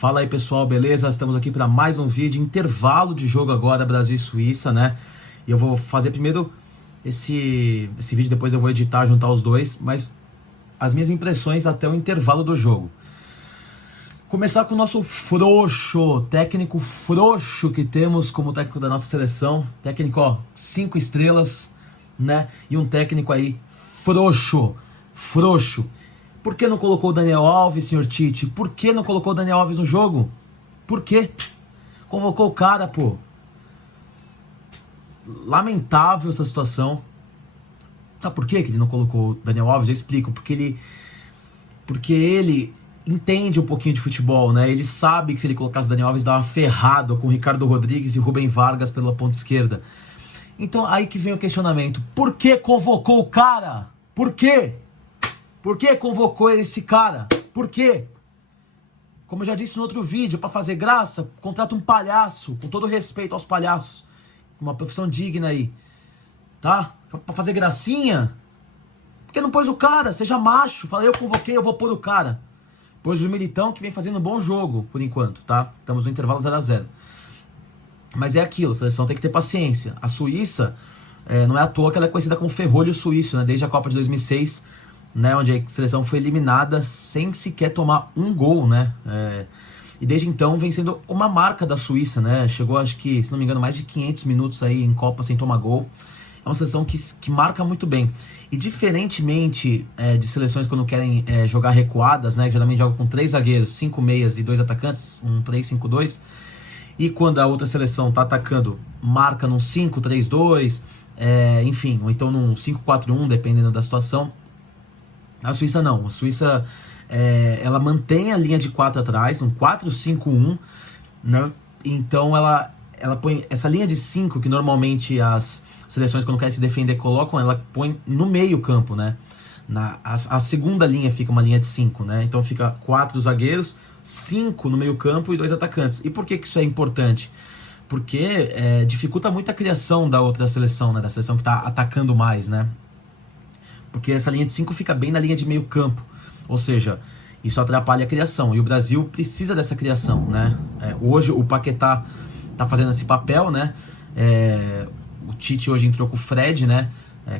Fala aí pessoal, beleza? Estamos aqui para mais um vídeo, intervalo de jogo agora, Brasil e Suíça, né? E eu vou fazer primeiro esse vídeo, depois eu vou editar, juntar os dois, mas as minhas impressões até o intervalo do jogo. Começar com o nosso frouxo, técnico frouxo que temos como técnico da nossa seleção. Técnico, ó, 5 estrelas, né? E um técnico aí frouxo. Por que não colocou o Daniel Alves, senhor Tite? Por que não colocou o Daniel Alves no jogo? Por quê? Convocou o cara, pô. Lamentável essa situação. Sabe por que ele não colocou o Daniel Alves? Eu explico. Porque ele entende um pouquinho de futebol, né? Ele sabe que se ele colocasse o Daniel Alves, dava ferrado com o Ricardo Rodrigues e Rubem Vargas pela ponta esquerda. Então, aí que vem o questionamento. Por que convocou o cara? Por quê? Por que convocou esse cara? Por quê? Como eu já disse no outro vídeo, para fazer graça, contrata um palhaço, com todo respeito aos palhaços. Uma profissão digna aí. Tá? Para fazer gracinha? Por que não pôs o cara? Seja macho. Fala, eu convoquei, eu vou pôr o cara. Pôs o Militão, que vem fazendo um bom jogo, por enquanto, tá? Estamos no intervalo 0-0. Mas é aquilo, a seleção tem que ter paciência. A Suíça, não é à toa que ela é conhecida como ferrolho suíço, né? Desde a Copa de 2006, né? Onde a seleção foi eliminada sem sequer tomar um gol, né? E desde então vem sendo uma marca da Suíça, né? Chegou, acho que, se não me engano, mais de 500 minutos aí em Copa sem tomar gol. É uma seleção que marca muito bem. E diferentemente de seleções quando querem jogar recuadas, né? Geralmente jogam com 3 zagueiros, 5 meias e 2 atacantes, um 3-5-2. E quando a outra seleção está atacando, marca num 5-3-2, enfim, ou então num 5-4-1, dependendo da situação. A Suíça não. A Suíça, ela mantém a linha de 4 atrás, um 4-5-1, né? Então ela põe essa linha de 5 que normalmente as seleções quando querem se defender colocam, ela põe no meio campo, né? A segunda linha fica uma linha de 5, né? Então fica 4 zagueiros, 5 no meio campo e 2 atacantes. E por que isso é importante? Porque dificulta muito a criação da outra seleção, né? Da seleção que está atacando mais, né? Porque essa linha de 5 fica bem na linha de meio campo. Ou seja, isso atrapalha a criação. E o Brasil precisa dessa criação, né? Hoje o Paquetá está fazendo esse papel, né? O Tite hoje entrou com o Fred, né?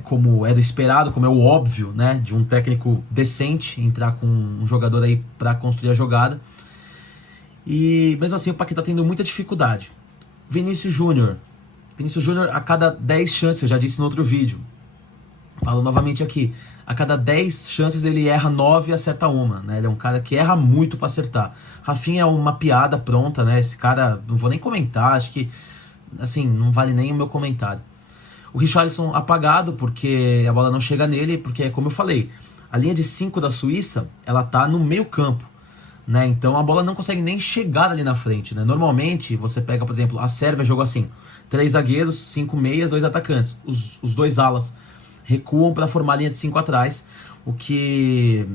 Como era esperado, como é o óbvio, né? De um técnico decente entrar com um jogador aí para construir a jogada. E mesmo assim o Paquetá tendo muita dificuldade. Vinícius Júnior a cada 10 chances, eu já disse no outro vídeo. Falo novamente aqui. A cada 10 chances ele erra 9 e acerta uma, né? Ele é um cara que erra muito para acertar. Rafinha é uma piada pronta, né? Esse cara, não vou nem comentar, acho que assim, não vale nem o meu comentário. O Richarlison apagado porque a bola não chega nele, porque como eu falei, a linha de 5 da Suíça, ela tá no meio campo, né? Então a bola não consegue nem chegar ali na frente, né? Normalmente você pega, por exemplo, a Sérvia jogou assim, 3 zagueiros, 5 meias, 2 atacantes. Os 2 alas recuam para formar a linha de 5 atrás, o que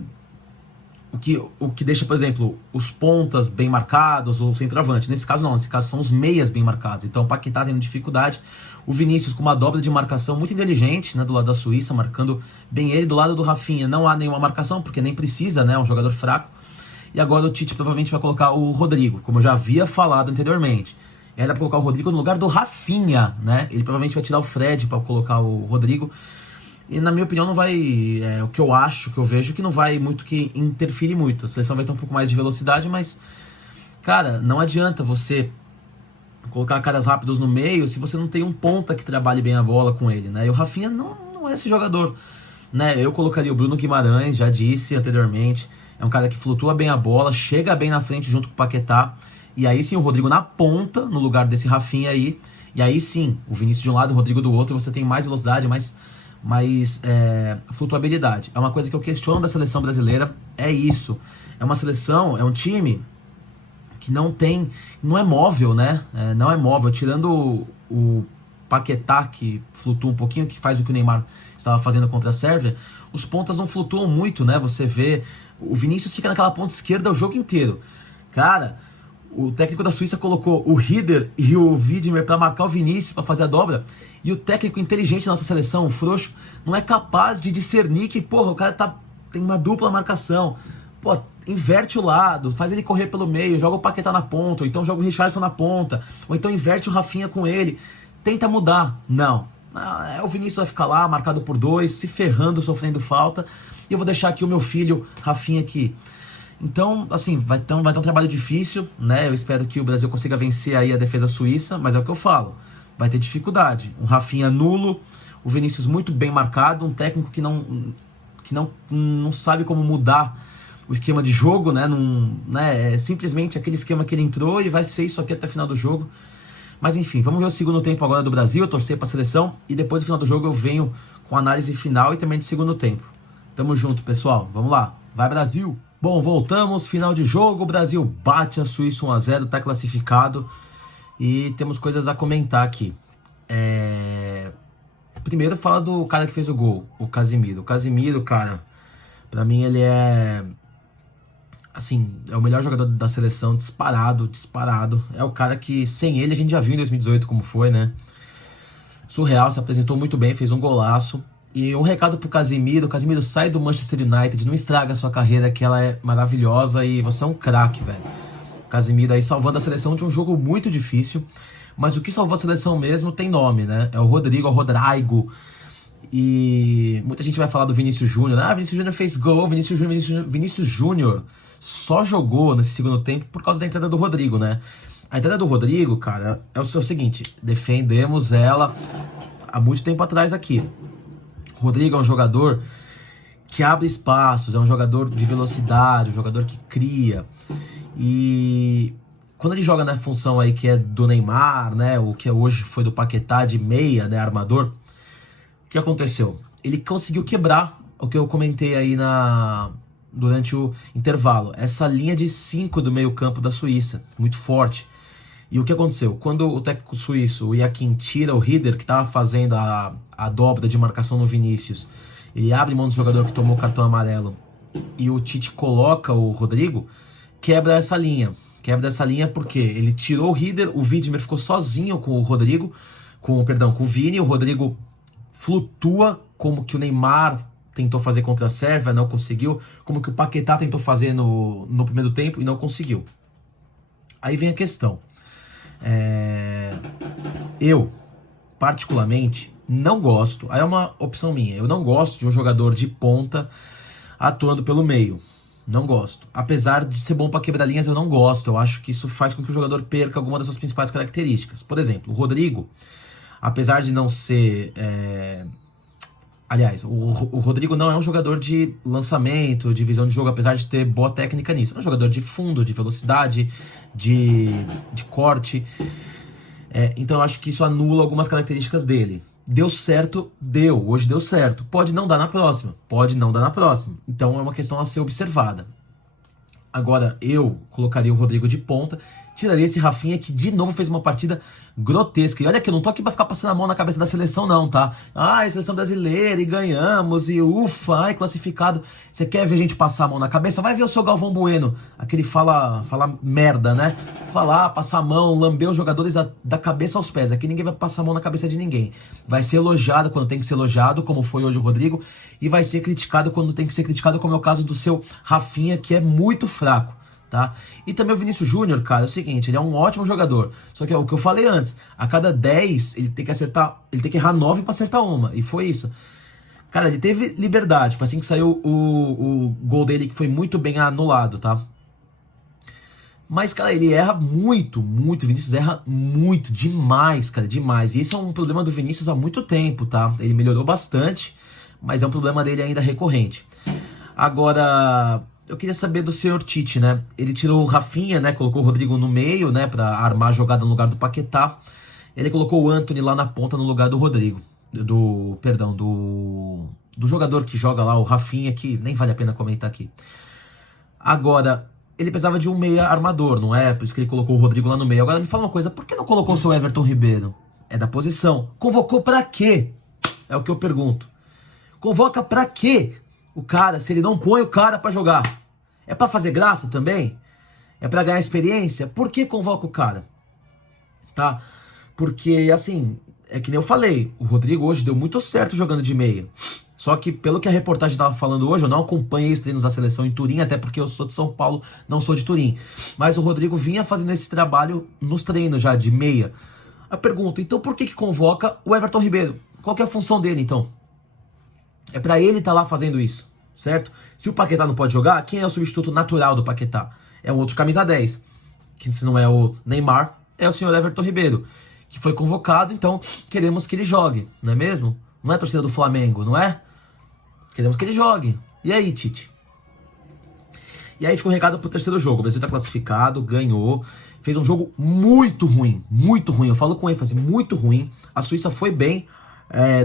deixa, por exemplo, os pontas bem marcados, o centroavante. Nesse caso não, nesse caso são os meias bem marcados. Então o Paquetá tendo dificuldade, o Vinícius com uma dobra de marcação muito inteligente, né, do lado da Suíça, marcando bem ele. Do lado do Rafinha não há nenhuma marcação, porque nem precisa, né, é um jogador fraco. E agora o Tite provavelmente vai colocar o Rodrigo, como eu já havia falado anteriormente. Era para colocar o Rodrigo no lugar do Rafinha, né? Ele provavelmente vai tirar o Fred para colocar o Rodrigo. E na minha opinião não vai, o que eu acho, o que eu vejo, que não vai muito que interferir muito. A seleção vai ter um pouco mais de velocidade, mas, cara, não adianta você colocar caras rápidos no meio se você não tem um ponta que trabalhe bem a bola com ele, né? E o Rafinha não é esse jogador, né? Eu colocaria o Bruno Guimarães, já disse anteriormente, é um cara que flutua bem a bola, chega bem na frente junto com o Paquetá, e aí sim o Rodrigo na ponta, no lugar desse Rafinha aí, e aí sim, o Vinícius de um lado e o Rodrigo do outro, você tem mais velocidade, mais flutuabilidade. É uma coisa que eu questiono da seleção brasileira, é isso. É uma seleção, é um time que não é móvel, né? Não é móvel, tirando o Paquetá, que flutua um pouquinho, que faz o que o Neymar estava fazendo contra a Sérvia, os pontas não flutuam muito, né? Você vê, o Vinícius fica naquela ponta esquerda o jogo inteiro. Cara, o técnico da Suíça colocou o Rieder e o Widmer para marcar o Vinícius, para fazer a dobra. E o técnico inteligente da nossa seleção, o frouxo, não é capaz de discernir que, porra, o cara tem uma dupla marcação. Pô, inverte o lado, faz ele correr pelo meio, joga o Paquetá na ponta, ou então joga o Richarlison na ponta, ou então inverte o Rafinha com ele. Tenta mudar. Não. O Vinícius vai ficar lá, marcado por 2, se ferrando, sofrendo falta, e eu vou deixar aqui o meu filho, Rafinha, aqui. Então, assim, vai ter um trabalho difícil, né? Eu espero que o Brasil consiga vencer aí a defesa suíça, mas é o que eu falo, vai ter dificuldade. Um Rafinha nulo, o Vinícius muito bem marcado, um técnico que não sabe como mudar o esquema de jogo, né? É simplesmente aquele esquema que ele entrou e vai ser isso aqui até o final do jogo. Mas enfim, vamos ver o segundo tempo agora do Brasil, torcer para a seleção, e depois do final do jogo eu venho com a análise final e também do segundo tempo. Tamo junto, pessoal. Vamos lá. Vai, Brasil! Bom, voltamos, final de jogo, o Brasil bate a Suíça 1-0, tá classificado e temos coisas a comentar aqui. Primeiro fala do cara que fez o gol, o Casemiro. O Casemiro, cara, pra mim ele é o melhor jogador da seleção, disparado. É o cara que, sem ele, a gente já viu em 2018 como foi, né? Surreal, se apresentou muito bem, fez um golaço. E um recado pro Casemiro: Casemiro, sai do Manchester United, não estraga a sua carreira, que ela é maravilhosa e você é um craque, velho. Casemiro aí salvando a seleção de um jogo muito difícil, mas o que salvou a seleção mesmo tem nome, né? É o Rodrigo, é o Rodrigo. E muita gente vai falar do Vinícius Júnior, Vinícius Júnior fez gol, Vinícius Júnior só jogou nesse segundo tempo por causa da entrada do Rodrigo, né? A entrada do Rodrigo, cara, é o seguinte, defendemos ela há muito tempo atrás aqui. Rodrigo é um jogador que abre espaços, é um jogador de velocidade, um jogador que cria. E quando ele joga na função aí que é do Neymar, né, o que hoje foi do Paquetá de meia, né, armador, o que aconteceu? Ele conseguiu quebrar o que eu comentei aí durante o intervalo. Essa linha de 5 do meio campo da Suíça, muito forte. E o que aconteceu? Quando o técnico suíço, o Joachim, tira o Rieder, que estava fazendo a dobra de marcação no Vinícius, ele abre mão do jogador que tomou o cartão amarelo, e o Tite coloca o Rodrigo, quebra essa linha. Quebra essa linha porque ele tirou o Rieder, o Widmer ficou sozinho com o Rodrigo, com o Vini, o Rodrigo flutua, como que o Neymar tentou fazer contra a Sérvia, não conseguiu, como que o Paquetá tentou fazer no primeiro tempo e não conseguiu. Aí vem a questão. Eu, particularmente, não gosto, aí é uma opção minha, eu não gosto de um jogador de ponta atuando pelo meio. Não gosto. Apesar de ser bom para quebrar linhas, eu não gosto. Eu acho que isso faz com que o jogador perca alguma das suas principais características. Por exemplo, o Rodrigo, apesar de não ser... Aliás, o Rodrigo não é um jogador de lançamento, de visão de jogo, apesar de ter boa técnica nisso. É um jogador de fundo, de velocidade, de corte. Então eu acho que isso anula algumas características dele. Deu certo? Deu. Hoje deu certo. Pode não dar na próxima. Pode não dar na próxima. Então é uma questão a ser observada. Agora, eu colocaria o Rodrigo de ponta, tiraria esse Rafinha que de novo fez uma partida grotesca. E olha que eu não tô aqui pra ficar passando a mão na cabeça da seleção não, tá? É seleção brasileira e ganhamos e ufa, classificado. Você quer ver a gente passar a mão na cabeça? Vai ver o seu Galvão Bueno, aquele fala merda, né? Falar, passar a mão, lamber os jogadores da cabeça aos pés. Aqui ninguém vai passar a mão na cabeça de ninguém. Vai ser elogiado quando tem que ser elogiado, como foi hoje o Rodrigo, e vai ser criticado quando tem que ser criticado, como é o caso do seu Rafinha, que é muito fraco. Tá? E também o Vinícius Júnior, cara, é o seguinte, ele é um ótimo jogador, só que é o que eu falei antes, a cada 10 ele tem que acertar, ele tem que errar 9 para acertar uma, e foi isso. Cara, ele teve liberdade, foi assim que saiu o gol dele, que foi muito bem anulado, tá? Mas, cara, ele erra muito, o Vinícius erra muito, demais, cara, demais, e esse é um problema do Vinícius há muito tempo, tá? Ele melhorou bastante, mas é um problema dele ainda recorrente. Agora... eu queria saber do senhor Tite, né? Ele tirou o Rafinha, né? Colocou o Rodrigo no meio, né? Pra armar a jogada no lugar do Paquetá. Ele colocou o Antony lá na ponta no lugar do Rodrigo. Do jogador que joga lá, o Rafinha, que nem vale a pena comentar aqui. Agora, ele precisava de um meia armador, não é? Por isso que ele colocou o Rodrigo lá no meio. Agora me fala uma coisa, por que não colocou o seu Everton Ribeiro? É da posição. Convocou pra quê? É o que eu pergunto. Convoca pra quê? O cara, se ele não põe o cara pra jogar, é pra fazer graça também? É pra ganhar experiência? Por que convoca o cara? Tá? Porque, assim, é que nem eu falei, o Rodrigo hoje deu muito certo jogando de meia. Só que, pelo que a reportagem estava falando hoje, eu não acompanhei os treinos da seleção em Turim, até porque eu sou de São Paulo, não sou de Turim. Mas o Rodrigo vinha fazendo esse trabalho nos treinos já, de meia. A pergunta, então por que convoca o Everton Ribeiro? Qual que é a função dele, então? É para ele estar lá fazendo isso, certo? Se o Paquetá não pode jogar, quem é o substituto natural do Paquetá? É um outro camisa 10, que se não é o Neymar, é o senhor Everton Ribeiro, que foi convocado, então queremos que ele jogue, não é mesmo? Não é a torcida do Flamengo, não é? Queremos que ele jogue. E aí, Tite? E aí fica um recado pro terceiro jogo. O Brasil tá classificado, ganhou, fez um jogo muito ruim, muito ruim. Eu falo com ênfase, muito ruim. A Suíça foi bem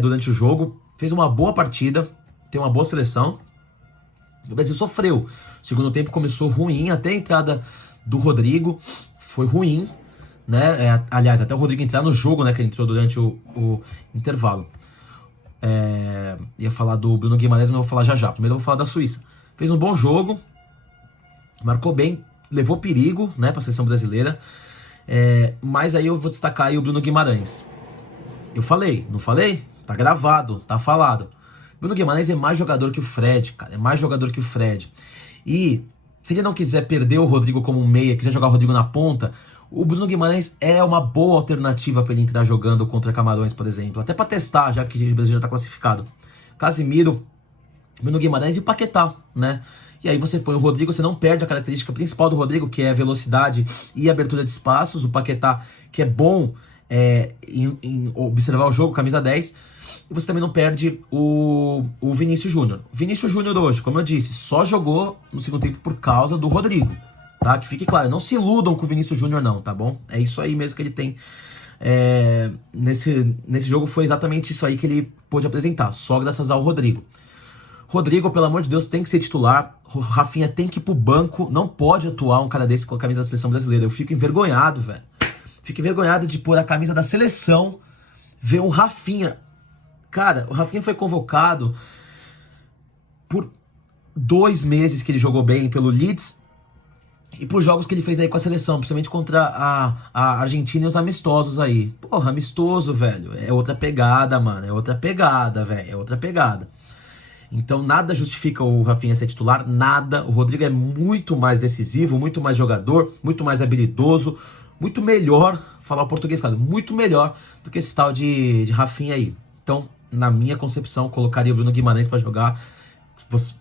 durante o jogo, fez uma boa partida, tem uma boa seleção. O Brasil sofreu. O segundo tempo começou ruim, até a entrada do Rodrigo foi ruim, né? Aliás, até o Rodrigo entrar no jogo, né? Que ele entrou durante o intervalo. Ia falar do Bruno Guimarães, mas eu vou falar já já. Primeiro eu vou falar da Suíça. Fez um bom jogo, marcou bem, levou perigo, né, para a seleção brasileira. Mas aí eu vou destacar aí o Bruno Guimarães. Eu falei, não falei? Tá gravado, tá falado. Bruno Guimarães é mais jogador que o Fred, cara. É mais jogador que o Fred. E se ele não quiser perder o Rodrigo como um meia, quiser jogar o Rodrigo na ponta, o Bruno Guimarães é uma boa alternativa para ele entrar jogando contra Camarões, por exemplo. Até para testar, já que o Brasil já está classificado. Casimiro, Bruno Guimarães e o Paquetá, né? E aí você põe o Rodrigo, você não perde a característica principal do Rodrigo, que é a velocidade e a abertura de espaços. O Paquetá, que é bom em observar o jogo, camisa 10. E você também não perde o Vinícius Júnior. O Vinícius Júnior hoje, como eu disse, só jogou no segundo tempo por causa do Rodrigo. Tá? Que fique claro, não se iludam com o Vinícius Júnior não, tá bom? É isso aí mesmo que ele tem. Nesse jogo foi exatamente isso aí que ele pôde apresentar, só graças ao Rodrigo. Rodrigo, pelo amor de Deus, tem que ser titular. O Rafinha tem que ir pro banco. Não pode atuar um cara desse com a camisa da seleção brasileira. Eu fico envergonhado, velho. Fico envergonhado de pôr a camisa da seleção, ver o Rafinha. Cara, o Rafinha foi convocado por 2 meses que ele jogou bem pelo Leeds e por jogos que ele fez aí com a seleção, principalmente contra a Argentina e os amistosos aí. Porra, amistoso, velho. É outra pegada, mano. É outra pegada, velho. É outra pegada. Então nada justifica o Rafinha ser titular, nada. O Rodrigo é muito mais decisivo, muito mais jogador, muito mais habilidoso, muito melhor, falar o português, claro, muito melhor do que esse tal de Rafinha aí. Então, na minha concepção, colocaria o Bruno Guimarães para jogar.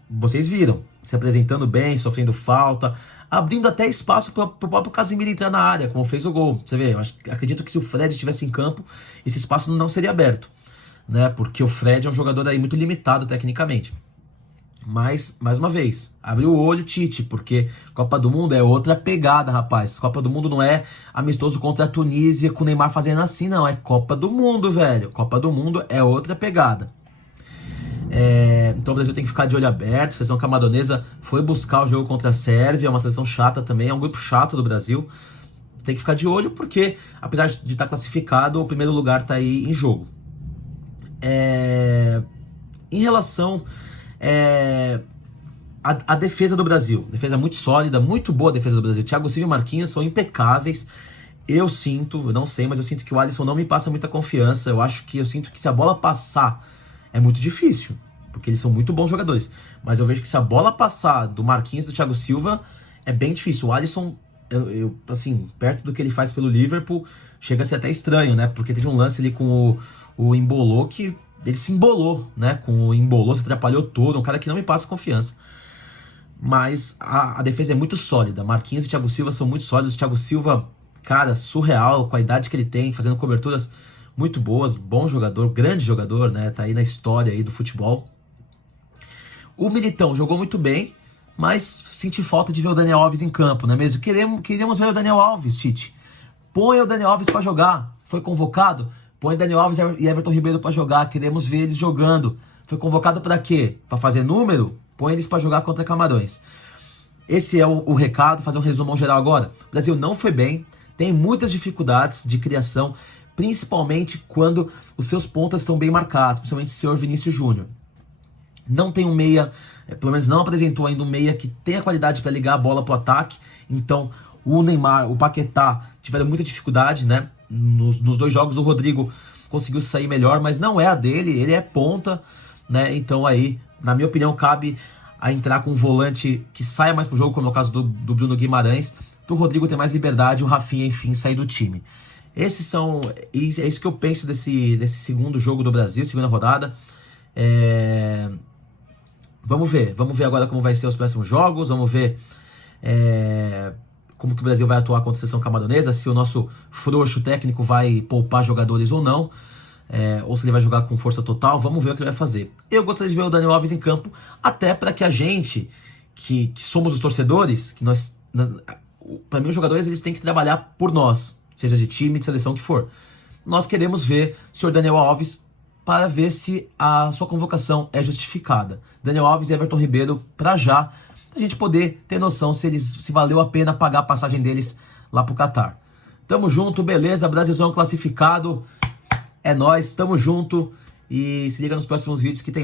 Vocês viram, se apresentando bem, sofrendo falta, abrindo até espaço para o próprio Casimiro entrar na área, como fez o gol. Você vê, acredito que se o Fred estivesse em campo, esse espaço não seria aberto, né? Porque o Fred é um jogador aí muito limitado tecnicamente. Mas, mais uma vez, abriu o olho, Tite, porque Copa do Mundo é outra pegada, rapaz. Copa do Mundo não é amistoso contra a Tunísia com o Neymar fazendo assim, não. É Copa do Mundo, velho. Copa do Mundo é outra pegada. Então o Brasil tem que ficar de olho aberto. A seleção camerunesa foi buscar o jogo contra a Sérvia, é uma seleção chata também, é um grupo chato do Brasil. Tem que ficar de olho porque, apesar de estar classificado, o primeiro lugar está aí em jogo. Em relação a defesa do Brasil, defesa muito sólida, muito boa a defesa do Brasil. Thiago Silva e Marquinhos são impecáveis. Eu não sei, mas eu sinto que o Alisson não me passa muita confiança. Eu sinto que se a bola passar é muito difícil, porque eles são muito bons jogadores. Mas eu vejo que se a bola passar do Marquinhos e do Thiago Silva é bem difícil. O Alisson, assim, perto do que ele faz pelo Liverpool, chega a ser até estranho, né? Porque teve um lance ali com o Embolou que ele se embolou, né? Com o Embolou, se atrapalhou todo. Um cara que não me passa confiança. Mas a defesa é muito sólida. Marquinhos e Thiago Silva são muito sólidos. O Thiago Silva, cara, surreal, com a idade que ele tem, fazendo coberturas muito boas, bom jogador, grande jogador, né? Tá aí na história aí do futebol. O Militão jogou muito bem, mas senti falta de ver o Daniel Alves em campo, não é mesmo? Queremos ver o Daniel Alves, Tite. Põe o Daniel Alves para jogar. Foi convocado? Põe Daniel Alves e Everton Ribeiro para jogar. Queremos ver eles jogando. Foi convocado para quê? Para fazer número? Põe eles para jogar contra Camarões. Esse é o recado, fazer um resumão geral agora. O Brasil não foi bem, tem muitas dificuldades de criação, principalmente quando os seus pontas estão bem marcados, principalmente o senhor Vinícius Júnior. Não tem um meia, pelo menos não apresentou ainda um meia que tenha qualidade para ligar a bola para o ataque. Então o Neymar, o Paquetá tiveram muita dificuldade, né? Nos 2 jogos o Rodrigo conseguiu sair melhor, mas não é a dele, ele é ponta. né? Então aí, na minha opinião, cabe a entrar com um volante que saia mais pro jogo, como é o caso do Bruno Guimarães, pro Rodrigo ter mais liberdade e o Rafinha, enfim, sair do time. É isso que eu penso desse segundo jogo do Brasil, segunda rodada. Vamos ver agora como vai ser os próximos jogos, vamos ver como que o Brasil vai atuar contra a seleção camaronesa, se o nosso frouxo técnico vai poupar jogadores ou não, ou se ele vai jogar com força total. Vamos ver o que ele vai fazer. Eu gostaria de ver o Daniel Alves em campo, até para que a gente, que somos os torcedores, para mim os jogadores eles têm que trabalhar por nós, seja de time, de seleção, que for. Nós queremos ver o senhor Daniel Alves para ver se a sua convocação é justificada. Daniel Alves e Everton Ribeiro para já, a gente poder ter noção se valeu a pena pagar a passagem deles lá pro Catar. Tamo junto, beleza, Brasilzão classificado, é nóis, tamo junto e se liga nos próximos vídeos que tem